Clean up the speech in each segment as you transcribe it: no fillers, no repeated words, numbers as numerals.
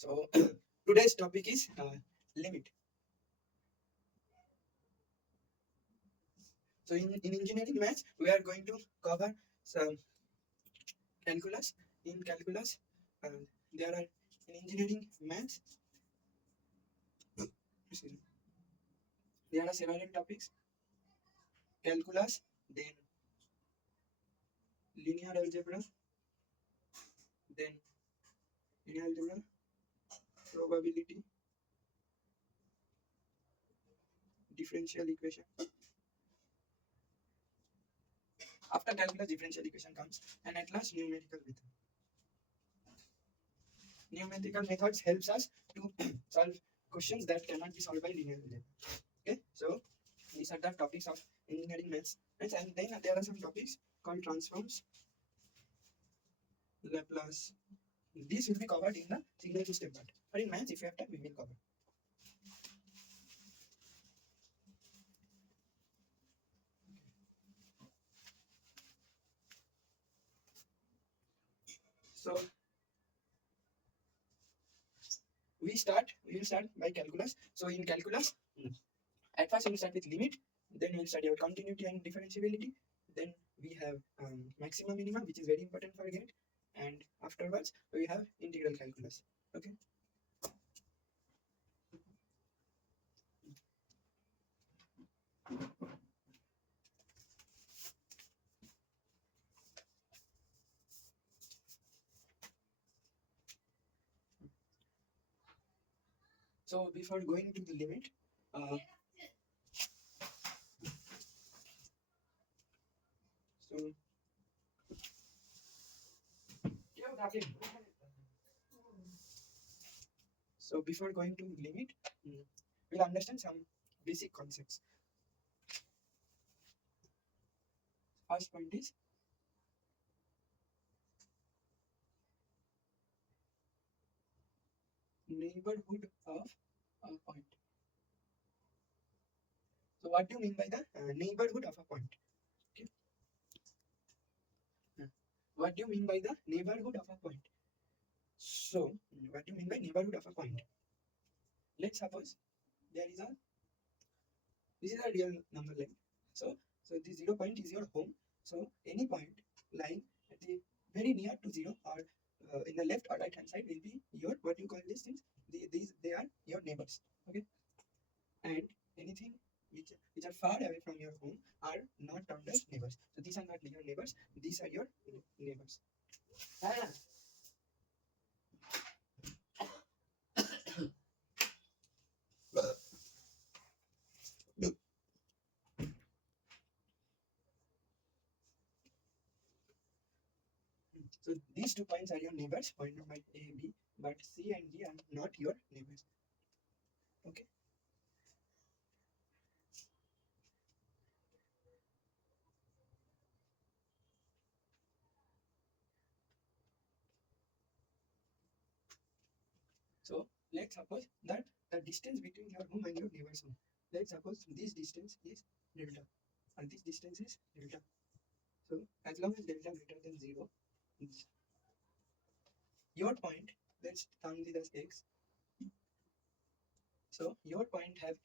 So today's topic is limit. So in engineering maths, we are going to cover some calculus. In calculus, there are in engineering maths, excuse me, there are several topics: calculus, then linear algebra, then linear algebra, probability, differential equation. After calculus, differential equation comes, and at last numerical method. Numerical methods helps us to solve questions that cannot be solved by linear algebra. Okay, so these are the topics of engineering maths. Right? And then there are some topics called transforms, Laplace. These will be covered in the signal system part. But in maths, if you have time, we will cover. So we will start by calculus. So in calculus, at first we will start with limit, then we will study our continuity and differentiability. Then we have maximum minimum, which is very important for GATE. And afterwards we have integral calculus. Okay. So before going to the limit, so so before going to limit, we'll understand some basic concepts. First point is neighborhood of a point. So what do you mean by the neighborhood of a point? Okay. What do you mean by the neighborhood of a point? So what do you mean by neighborhood of a point? Let's suppose there is a this is a real number line. So the 0 point is your home. So any point lying at the very near to 0 or in the left or right hand side will be your what you call these things. These they are your neighbors. Okay, and anything which are far away from your home are not termed as neighbors. So these are not your neighbors. These are your neighbors. Ah. So these 2 points are your neighbors, point number A, B, but C and D are not your neighbors. Okay. So let's suppose that the distance between your home and your neighbor's home. Let's suppose this distance is delta, and this distance is delta. So as long as delta greater than 0, your point, let's term it as x. So your point x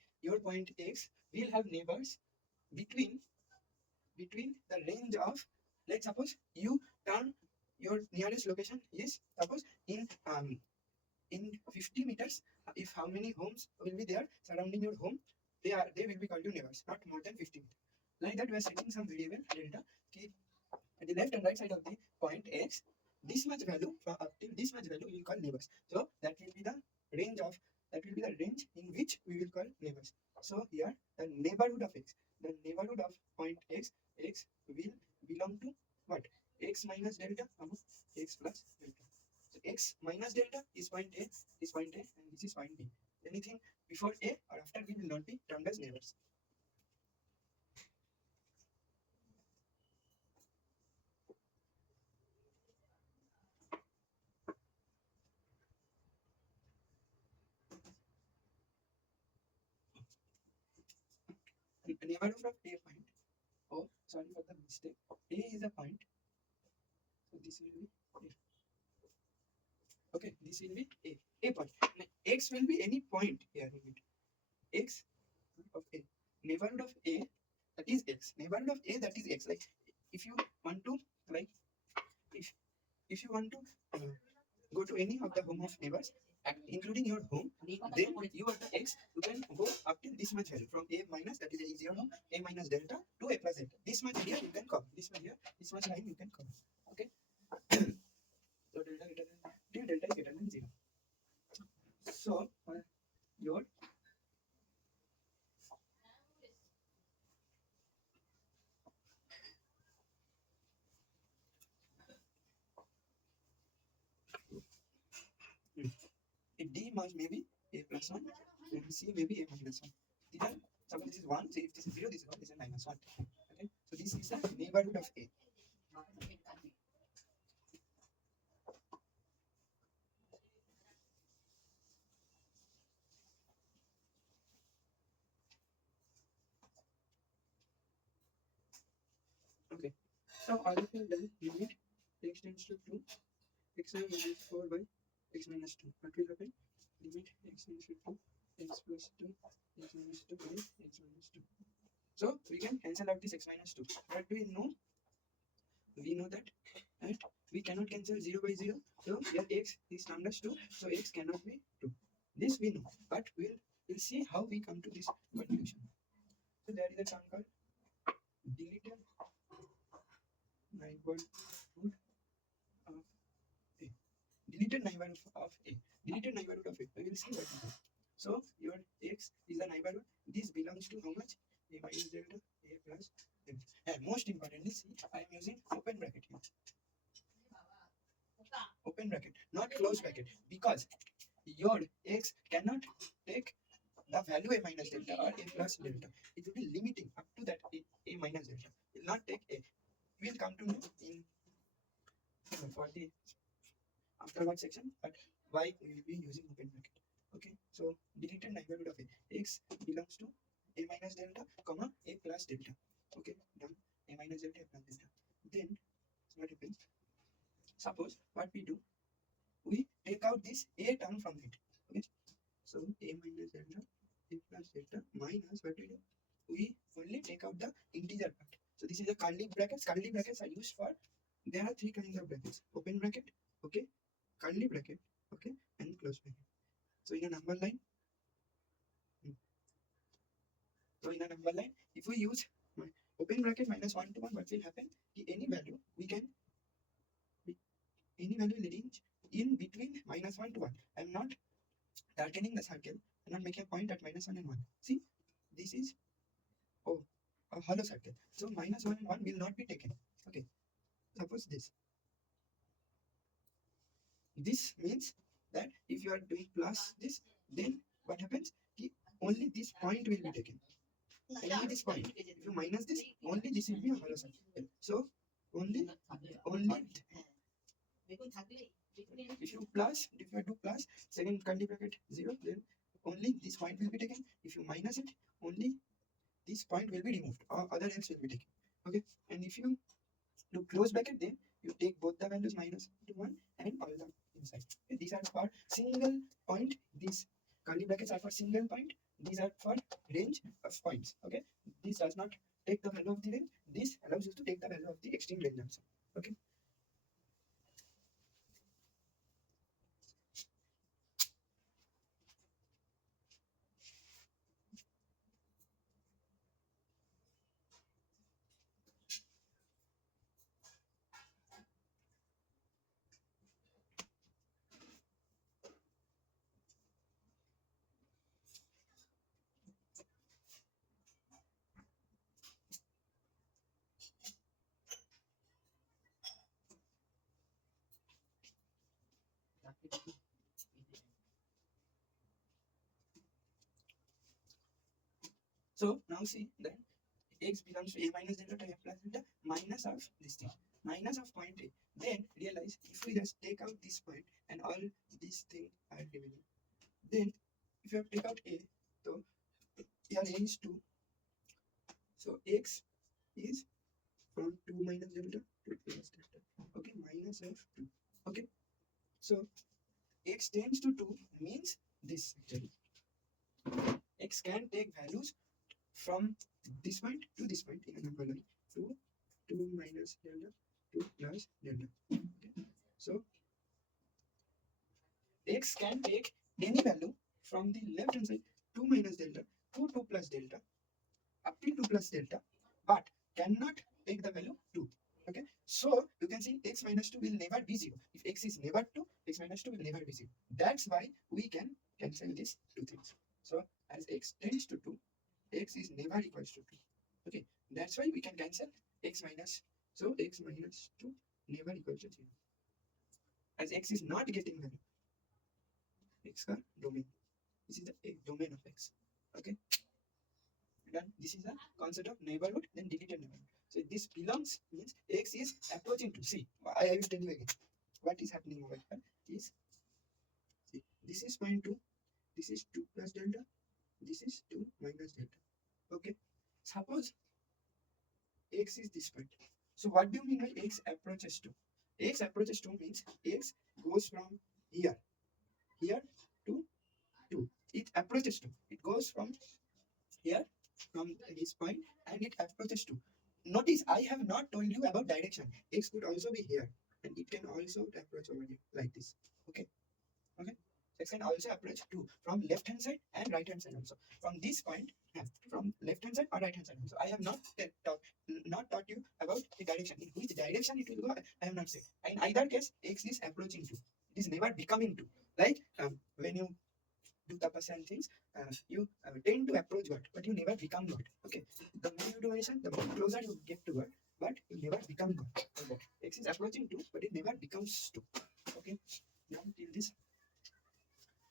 will have neighbors between the range of, let's suppose you turn your nearest location is suppose in 50 meters. If how many homes will be there surrounding your home, they will be called your neighbors, not more than 50 meters. Like that, we are setting some variable delta. Keep at the left and right side of the point x, this much value from up till this much value we will call neighbors. So that will be the range of in which we will call neighbors. So here the neighborhood of x, the neighborhood of point x will belong to what? X minus delta upon x plus delta. So x minus delta is point A, and this is point B. Anything before A or after B will not be termed as neighbors. A neighborhood of A point. Oh, sorry for the mistake. A is a point. So this will be here. Okay, this will be a point. Now, x will be any point here in it. X of a, neighborhood of a, that is x, neighborhood of a, that is x. Like if you want to, like if if you want to go to any of the home of neighbors, including your home, then you are the x, you can go up till this much value from a minus, that is your home, a minus delta to a plus delta. This much here you can come, this much here, this much line you can come. Okay. So delta greater than till delta is greater than 0. So your if D must maybe a plus 1 and C maybe a minus 1. These are, suppose this is 1, so if this is 0, this is 1, this is minus 1. Okay, so this is the neighborhood of A. Okay, so all of you done limit x tends to 2, x minus 4 by x minus 2. What will happen? Limit x tends to 2, x plus 2, x minus 2 by x minus 2. So we can cancel out this x minus 2. What do we know? We know that we cannot cancel 0 by 0. So here x is termed as 2. So x cannot be 2. This we know. But we'll see how we come to this conclusion. So there is a term called deleted neighborhood of A. Deleted neighborhood of A. Deleted neighborhood of A. We will see what it is. So your x is the neighborhood. This belongs to how much? A minus delta, A plus delta. And most importantly, see, I am using open bracket here. Open bracket, not close bracket, because your x cannot take the value a minus delta or a plus delta. It will be limiting up to that a minus delta. It will not take a. We will come to know in for the afterward section, but why we will be using open bracket. Okay, so deleted neighborhood of a x belongs to a minus delta, comma a plus delta. Okay, done. A minus delta, a plus delta. Then what happens? Suppose what we do, we take out this a term from it. Okay, so a minus delta, a plus delta minus what we do? We only take out the integer part. So this is the curly brackets. Curly brackets are used for, there are three kinds of brackets: open bracket, okay, curly bracket, okay, and close bracket. So in a number line, if we use open bracket minus 1 to 1, what will happen? Any value we can, any value leading in between minus 1 to 1. I am not darkening the circle. I'm not making a point at minus 1 and 1. See, this is a hollow circle. So minus 1 and 1 will not be taken. Okay, suppose this. This means that if you are doing plus this, then what happens? Only this point will be taken. Only this point. If you minus this, only this will be a hollow circle. So only if you plus, if you do plus, second curly bracket 0, then only this point will be taken. If you minus it, only this point will be removed, or other else will be taken. Okay, and if you do close bracket, then you take both the values minus to 1 and all the inside. Okay, these are for single point. These curly brackets are for single point. These are for range of points. Okay, this does not take the value of the range. This allows you to take the value of the extreme range also. Okay. So now see that x belongs to a minus delta to a plus delta minus of this thing, minus of point A. Then realize if we just take out this point and all these things are remaining, then if you have take out A, so here A is 2. So x is from 2 minus delta to plus delta. Okay, minus of 2. Okay, so x tends to 2 means this actually. X can take values from this point to this point in a number line. 2, 2 minus delta, 2 plus delta. Okay. So x can take any value from the left hand side 2 minus delta to 2 plus delta up till 2 plus delta, but cannot take the value 2. Okay, so you can see x minus 2 will never be 0. If x is never 2, x minus 2 will never be 0. That's why we can cancel these two things. So as x tends to 2, x is never equals to 2. Okay, that's why we can cancel x minus. So x minus 2 never equals to 0. As x is not getting value, x का domain. This is the domain of x. Okay. Then this is the concept of neighborhood, then deleted neighborhood. So this belongs means x is approaching to c. I will tell you again. What is happening over here is see, this is point 2, this is 2 plus delta, this is 2 minus delta. Okay. Suppose x is this point. So what do you mean by x approaches to? X approaches to means x goes from here, here to 2. It approaches to. It goes from here, from this point, and it approaches to. Notice I have not told you about direction. X could also be here, and it can also approach over here like this. Okay, okay. X can also approach to from left hand side and right hand side also. From this point, from left hand side or right hand side also. I have not taught you about the direction. In which direction it will go, I have not said. In either case, X is approaching to. It is never becoming to. Like when you do tapasya and things, you tend to approach God, but you never become God. Okay, the more you do meditation, the more closer you get to God, but you never become God. Okay. X is approaching to, but it never becomes to. Okay, now till this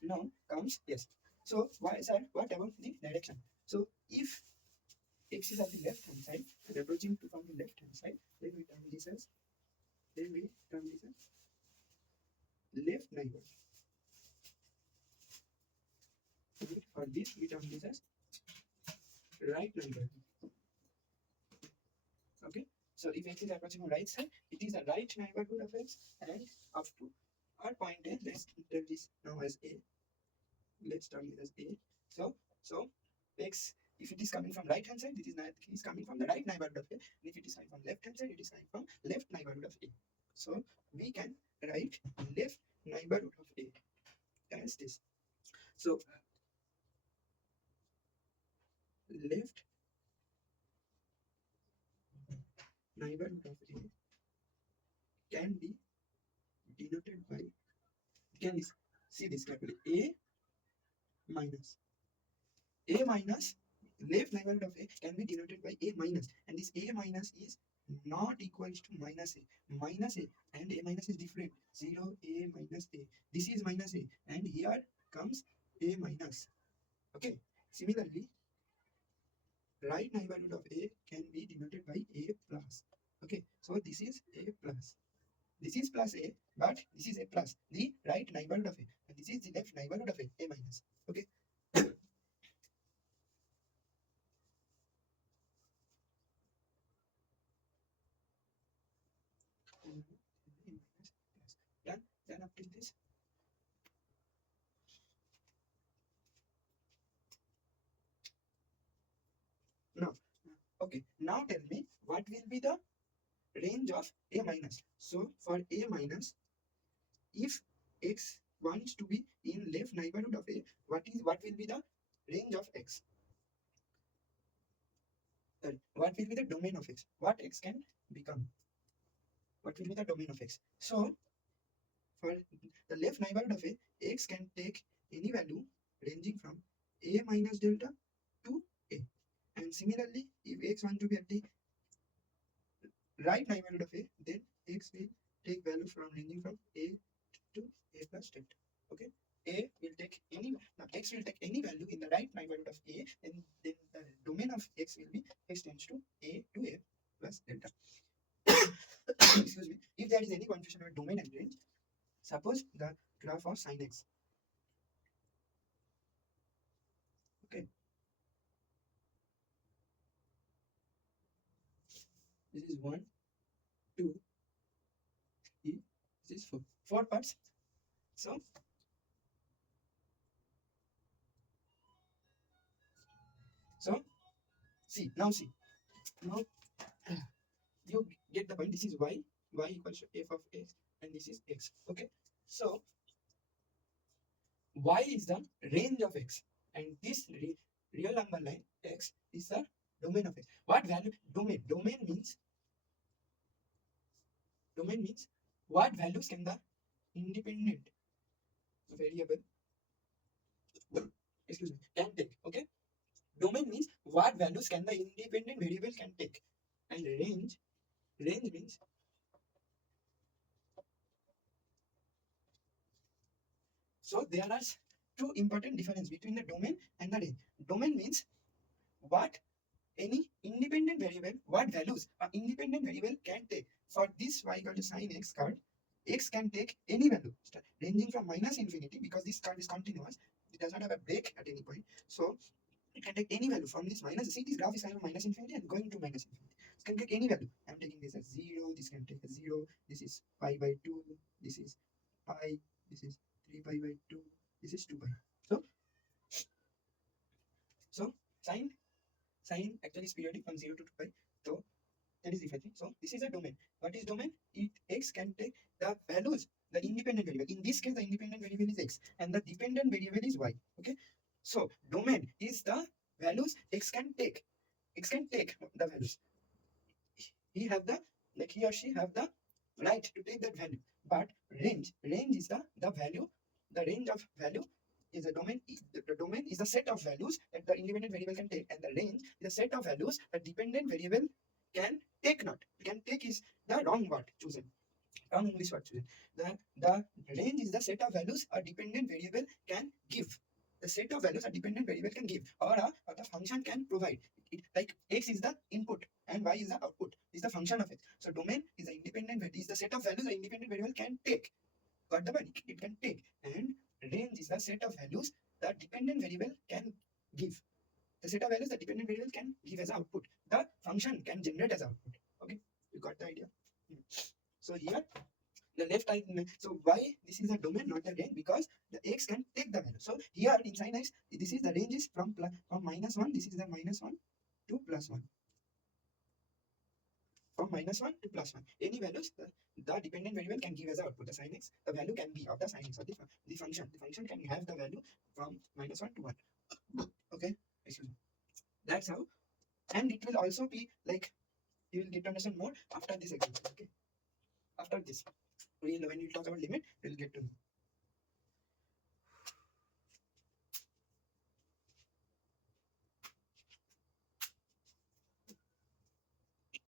now comes yes. So why sir? What about the direction? So if X is at the left hand side and approaching to from the left hand side, then we term this as left neighbor. For this we term this as right neighbor. Okay, so if x is approaching on right side, it is a right neighborhood of x, and up to our point A, let's enter this now as A. Let's term it as A. So x, if it is coming from right hand side, it is coming from the right neighborhood of A. And if it is coming from left hand side, it is coming from left neighborhood of A. So we can write left neighborhood of A as this. So left neighborhood of A can be denoted by, can see this carefully, minus A minus, left neighborhood of A can be denoted by A minus, and this A minus is not equals to minus A. Minus A and A minus is different. 0 A minus A. This is minus A, and here comes A minus. Okay. Similarly, right neighborhood of A can be denoted by A plus. Okay. So this is A plus. This is plus A, but this is A plus. The right neighborhood of A, and this is the left neighborhood of A minus. Okay. Done up till this. No. Okay. Now tell me what will be the range of A minus. So for A minus, if x wants to be in left neighborhood of A, what will be the range of x? What will be the domain of x? What x can become? What will be the domain of x? So for the left neighborhood of A, x can take any value ranging from A minus delta to A. And similarly, if x wants to be at the right neighborhood of A, then x will take value from ranging from A to A plus delta. Okay, A will take any, now x will take any value in the right neighborhood of A, and then the domain of x will be x tends to A plus delta. Excuse me. If there is any confusion about domain and range, suppose the graph of sin x. Okay, this is 1, 2, 3, this is 4. 4 parts. So See, now see. Now you get the point. This is y equals to f of x, and this is x. Okay. So y is the range of x, and this real number line x is the domain of x. What value? Domain means what values can the independent variable, excuse me, can take. Okay. Domain means what values can the independent variable can take, and range means, so there are two important difference between the domain and the range. Domain means what any independent variable, what values an independent variable can take. For this y equal to sine x card, x can take any value ranging from minus infinity, because this card is continuous, it does not have a break at any point. So it can take any value from this minus. See, this graph is kind of minus infinity and going to minus infinity. It can take any value. I'm taking this as 0, this can take a 0, this is pi by 2, this is pi, this is 3 pi by 2, this is 2 pi. So sine actually is periodic from 0 to 2 pi. So that is different thing. So this is a domain. What is domain? X can take the values, the independent variable. In this case, the independent variable is x, and the dependent variable is y. Okay. So domain is the values x can take. X can take the values. He or she have the right to take that value. But range is the value. The range of value is a domain. The domain is the set of values that the independent variable can take, and the range is a set of values that dependent variable can take not. Can take is the wrong word chosen. Wrong English word chosen. The range is the set of values a dependent variable can give. The set of values a dependent variable can give, or the function can provide. Like x is the input and y is the output. Is the function of it. So domain is the is the set of values the independent variable can take. Got the point? It can take. And range is the set of values the dependent variable can give. The set of values the dependent variable can give as output. The function can generate as output. Okay, you got the idea? So here the left eye, so why this is a domain not a range? Because the x can take the value. So here in sin x, this is the range is from -1, this is the -1 to +1. From -1 to +1, any values the dependent variable can give as output. The sin x, the value can be of the sin x, or the function can have the value from -1 to 1. Okay, excuse me. That's how. And it will also be like, you will get to understand more after this example. Okay, after this, when we talk about limit, we'll get to know.